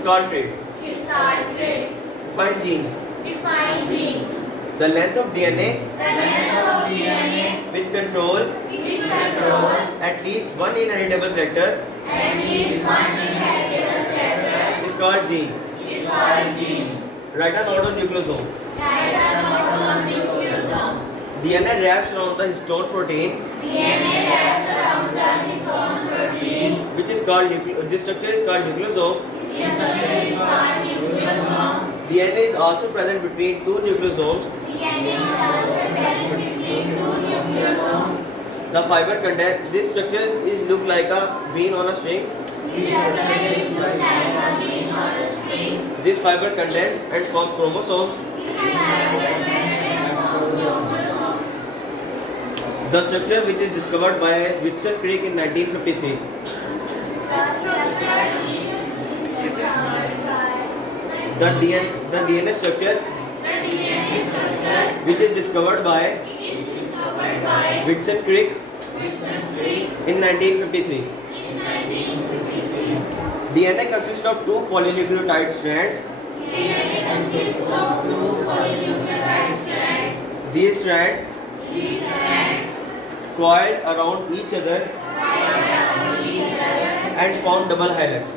is called trait. Define gene. The length of DNA which control at least one inheritable character is called gene. Write a note on nucleosome. DNA wraps around the histone protein which is called this structure is called nucleosome. DNA is also present between two nucleosomes. The fiber contains this structure is look like a bean on a string. This fiber contains and form chromosomes. The structure which is discovered by Whitson Crick in 1953. The DNA structure which is discovered by Whitson Crick in 1953. DNA consists of two polynucleotide strands. These strands coiled around each other and form double helix.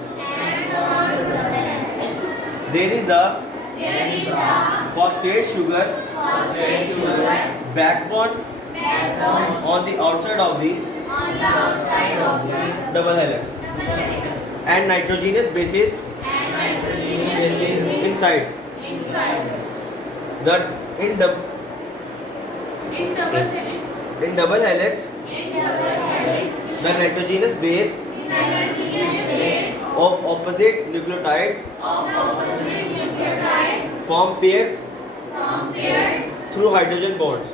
There is a phosphate sugar backbone on the outside of the double helix and nitrogenous bases inside. In double helix, the nitrogenous base of opposite nucleotide form pairs through hydrogen bonds.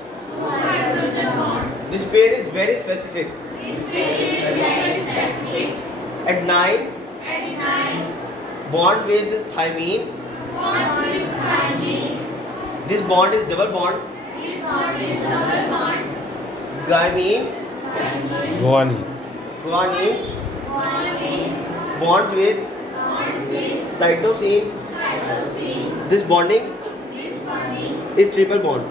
This pair is very specific. At 9, bond with thymine. This bond is double bond. Guanine bonds with cytosine. This bonding is triple bond.